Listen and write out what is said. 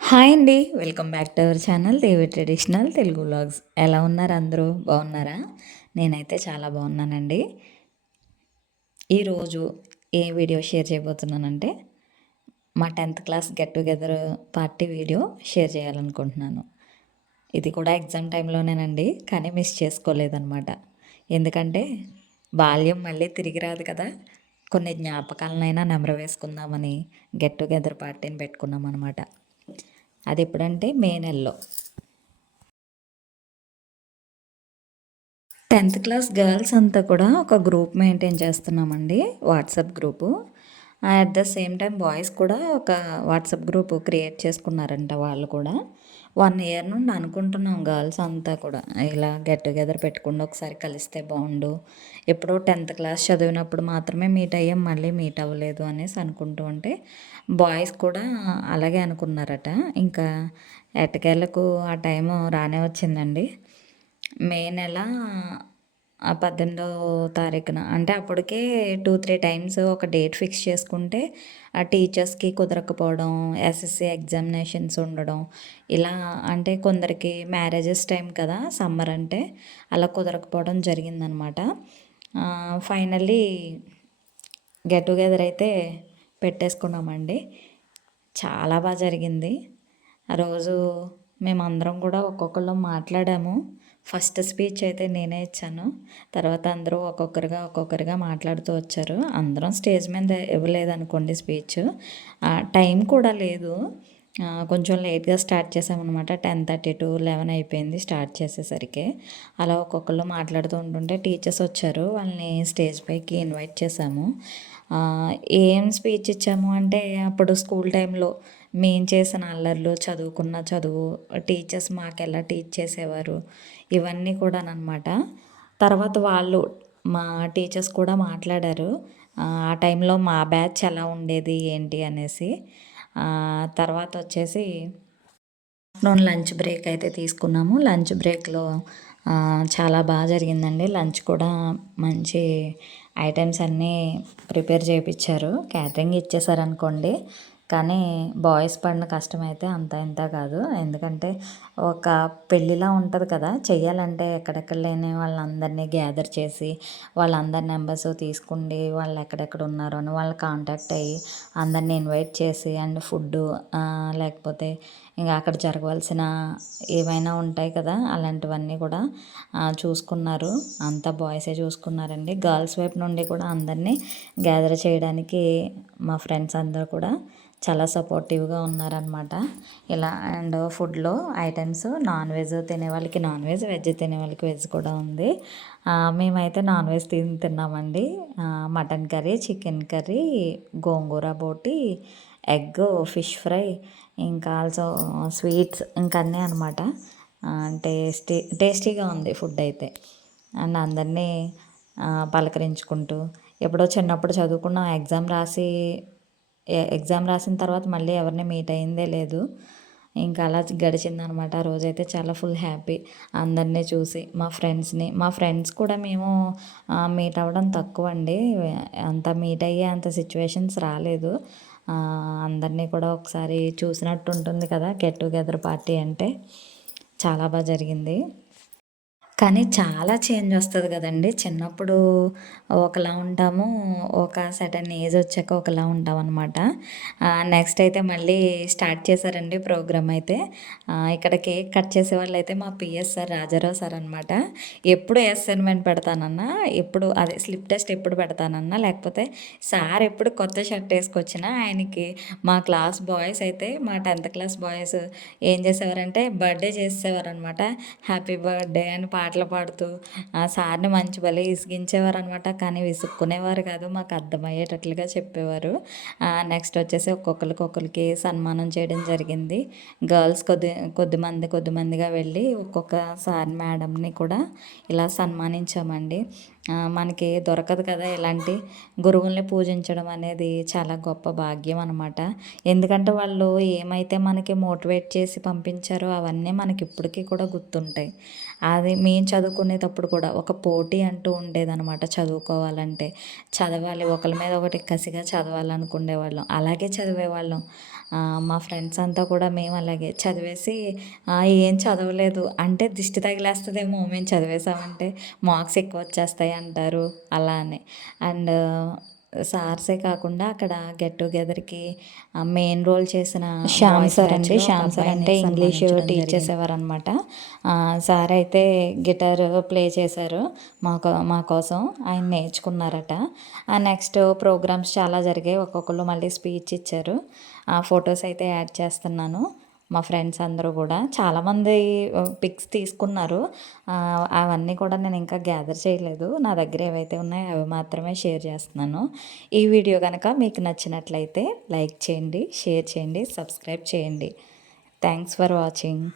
Hi అండి. Welcome back to our channel Devi traditional Telugu vlogs. ఎలా ఉన్నారు అందరూ? బాగున్నారా? నేనైతే చాలా బాగున్నానండి. ఈరోజు ఏ వీడియో షేర్ చేయబోతున్నానంటే మా 10th class get together party video share చేయాలనుకుంటున్నాను. ఇది కూడా ఎగ్జామ్ టైంలోనేనండి, కానీ మిస్ చేసుకోలేదన్నమాట. ఎందుకంటే బాల్యం మళ్ళీ తిరిగి రాదు కదా! కొన్ని జ్ఞాపకాలనైనా నెమరు వేసుకుందామని గెట్ టుగెదర్ పార్టీని పెట్టుకున్నాం అనమాట. అది ఎప్పుడంటే మే నెలలో. 10th క్లాస్ గర్ల్స్ అంతా కూడా ఒక గ్రూప్ మెయింటైన్ చేస్తున్నామండి, WhatsApp group. At the same time boys కూడా ఒక వాట్సాప్ గ్రూప్ క్రియేట్ చేసుకున్నారంట వాళ్ళు కూడా. 1 ఇయర్ నుండి అనుకుంటున్నాం గర్ల్స్ అంతా కూడా ఇలా గెట్ టుగెదర్ పెట్టుకుండా ఒకసారి కలిస్తే బాగుండు. ఎప్పుడో 10th క్లాస్ చదివినప్పుడు మాత్రమే మీట్ అయ్యాం, మళ్ళీ మీట్ అవ్వలేదు అనేసి అనుకుంటూ ఉంటే బాయ్స్ కూడా అలాగే అనుకున్నారట. ఇంకా ఎట్టకేలకు ఆ టైము రానే వచ్చిందండి. మే నెల 18వ తారీఖున, అంటే అప్పటికే 2-3 టైమ్స్ ఒక డేట్ ఫిక్స్ చేసుకుంటే ఆ టీచర్స్కి కుదరకపోవడం, ఎస్ఎస్సి ఎగ్జామినేషన్స్ ఉండడం, ఇలా అంటే కొందరికి మ్యారేజెస్ టైం కదా సమ్మర్ అంటే, అలా కుదరకపోవడం జరిగిందనమాట. ఫైనల్లీ గెట్ టుగెదర్ అయితే పెట్టేసుకున్నామండి. చాలా బాగా జరిగింది. ఆ రోజు మేమందరం కూడా ఒక్కొక్కళ్ళం మాట్లాడాము. ఫస్ట్ స్పీచ్ అయితే నేనే ఇచ్చాను. తర్వాత అందరూ ఒక్కొక్కరుగా మాట్లాడుతూ వచ్చారు. అందరం స్టేజ్ మీద ఇవ్వలేదనుకోండి స్పీచ్. టైం కూడా లేదు. కొంచెం లేట్గా స్టార్ట్ చేసామన్నమాట. 10:30 to 11 అయిపోయింది స్టార్ట్ చేసేసరికి. అలా ఒక్కొక్కళ్ళు మాట్లాడుతూ ఉంటుంటే టీచర్స్ వచ్చారు. వాళ్ళని స్టేజ్ పైకి ఇన్వైట్ చేశాము. ఏం స్పీచ్ ఇచ్చాము అంటే, అప్పుడు స్కూల్ టైంలో మేము చేసిన అల్లర్లు, చదువుకున్న చదువు, టీచర్స్ మాకెలా టీచ్ చేసేవారు, ఇవన్నీ కూడానమాట. తర్వాత వాళ్ళు మా టీచర్స్ కూడా మాట్లాడారు. ఆ టైంలో మా బ్యాచ్ ఎలా ఉండేది ఏంటి అనేసి. తర్వాత వచ్చేసి ఆఫ్టర్నూన్ లంచ్ బ్రేక్ అయితే తీసుకున్నాము. లంచ్ బ్రేక్లో చాలా బాగా జరిగిందండి. లంచ్ కూడా మంచి ఐటమ్స్ అన్నీ ప్రిపేర్ చేయించారు. క్యాటరింగ్ ఇచ్చేసారనుకోండి, కానీ బాయ్స్ పడిన కష్టం అయితే అంత ఇంత కాదు. ఎందుకంటే ఒక పెళ్ళిలా ఉంటుంది కదా, చెయ్యాలంటే ఎక్కడెక్కడ లేని వాళ్ళందరినీ గ్యాదర్ చేసి వాళ్ళందరి నెంబర్స్ తీసుకుండి వాళ్ళు ఎక్కడెక్కడ ఉన్నారో అని వాళ్ళు కాంటాక్ట్ అయ్యి అందరినీ ఇన్వైట్ చేసి, అండ్ ఫుడ్డు లేకపోతే ఇంకా అక్కడ జరగవలసిన ఏవైనా ఉంటాయి కదా, అలాంటివన్నీ కూడా చూసుకున్నారు. అంతా బాయ్సే చూసుకున్నారండి. గర్ల్స్ వైపు నుండి కూడా అందరినీ గ్యాదర్ చేయడానికి మా ఫ్రెండ్స్ అందరూ కూడా చాలా సపోర్టివ్గా ఉన్నారనమాట. ఇలా అండ్ ఫుడ్లో ఐటమ్స్ నాన్ వెజ్ తినే వాళ్ళకి నాన్ వెజ్, వెజ్ తినే వాళ్ళకి వెజ్ కూడా ఉంది. మేమైతే నాన్ వెజ్ తిన్నామండి. మటన్ కర్రీ, చికెన్ కర్రీ, గోంగూర బోటి, ఎగ్, ఫిష్ ఫ్రై, ఇంకా ఆల్సో స్వీట్స్, ఇంకా అన్నీ అనమాట. టేస్టీగా ఉంది ఫుడ్ అయితే. అండ్ అందరినీ పలకరించుకుంటూ, ఎప్పుడో చిన్నప్పుడు చదువుకున్న ఎగ్జామ్ రాసిన తర్వాత మళ్ళీ ఎవరిని మీట్ అయిందే లేదు. ఇంకా అలా గడిచిందనమాట. ఆ రోజైతే చాలా ఫుల్ హ్యాపీ అందరినీ చూసి. మా ఫ్రెండ్స్ కూడా మేము మీట్ అవ్వడం తక్కువ అండి. అంత మీట్ అయ్యే అంత సిచ్యువేషన్స్ రాలేదు. అందరినీ కూడా ఒకసారి చూసినట్టు ఉంటుంది కదా గెట్ టుగెదర్ పార్టీ అంటే. చాలా బాగా జరిగింది. కానీ చాలా చేంజ్ వస్తుంది కదండి. చిన్నప్పుడు ఒకలా ఉంటాము, ఒక సర్టెన్ ఏజ్ వచ్చాక ఒకలా ఉంటామన్నమాట. నెక్స్ట్ అయితే మళ్ళీ స్టార్ట్ చేశారండి ప్రోగ్రామ్ అయితే. ఇక్కడ కేక్ కట్ చేసేవాళ్ళు అయితే మా పిఎస్ సార్, రాజారావు సార్ అనమాట. ఎప్పుడు అసైన్మెంట్ పెడతానన్నా, ఎప్పుడు అదే స్లిప్ టెస్ట్ ఎప్పుడు పెడతానన్నా, లేకపోతే సార్ ఎప్పుడు కొత్త షర్ట్ వేసుకొచ్చినా ఆయనకి మా క్లాస్ బాయ్స్ అయితే, మా 10th క్లాస్ బాయ్స్ ఏం చేసేవారంటే బర్త్డే చేసేవారనమాట. హ్యాపీ బర్త్డే అని పాటలు పాడుతూ ఆ సార్ని మంచి భలే విసిగించేవారు అనమాట. కానీ విసుక్కునేవారు కాదు, మాకు అర్థమయ్యేటట్లుగా చెప్పేవారు. నెక్స్ట్ వచ్చేసి ఒక్కొక్కరికి సన్మానం చేయడం జరిగింది. గర్ల్స్ కొద్దిమందిగా వెళ్ళి ఒక్కొక్క సార్ మేడంని కూడా ఇలా సన్మానించామండి. మనకి దొరకదు కదా ఇలాంటి గురువుల్ని పూజించడం అనేది, చాలా గొప్ప భాగ్యం అనమాట. ఎందుకంటే వాళ్ళు ఏమైతే మనకి మోటివేట్ చేసి పంపించారో అవన్నీ మనకి ఇప్పటికీ కూడా గుర్తుంటాయి. అది మేము చదువుకునేటప్పుడు కూడా ఒక పోటీ అంటూ ఉండేదనమాట. చదువుకోవాలంటే చదవాలి, ఒకరి మీద ఒకటి కసిగా చదవాలనుకునేవాళ్ళం, అలాగే చదివేవాళ్ళం. మా ఫ్రెండ్స్ అంతా కూడా మేము అలాగే చదివేసి ఏం చదవలేదు అంటే దిష్టి తగిలేస్తుందేమో మేము చదివేసామంటే మార్క్స్ ఎక్కువ వచ్చేస్తాయి అంటారు అలా అని. అండ్ సార్సే కాకుండా అక్కడ గెట్ టుగెదర్కి మెయిన్ రోల్ చేసిన శ్యామ్ సార్ అండి. శ్యామ్ సార్ అంటే ఇంగ్లీష్ టీచ్ చేసేవారు అనమాట. సార్ అయితే గిటార్ ప్లే చేశారు మా కోసం. ఆయన నేర్చుకున్నారట. నెక్స్ట్ ప్రోగ్రామ్స్ చాలా జరిగాయి. ఒక్కొక్కళ్ళు మళ్ళీ స్పీచ్ ఇచ్చారు. ఆ ఫొటోస్ అయితే యాడ్ చేస్తున్నాను. మా ఫ్రెండ్స్ అందరూ కూడా చాలామంది పిక్స్ తీసుకున్నారు. అవన్నీ కూడా నేను ఇంకా గ్యాదర్ చేయలేదు. నా దగ్గర ఏవైతే ఉన్నాయో అవి మాత్రమే షేర్ చేస్తున్నాను. ఈ వీడియో కనుక మీకు నచ్చినట్లయితే లైక్ చేయండి, షేర్ చేయండి, సబ్స్క్రైబ్ చేయండి. Thanks for watching.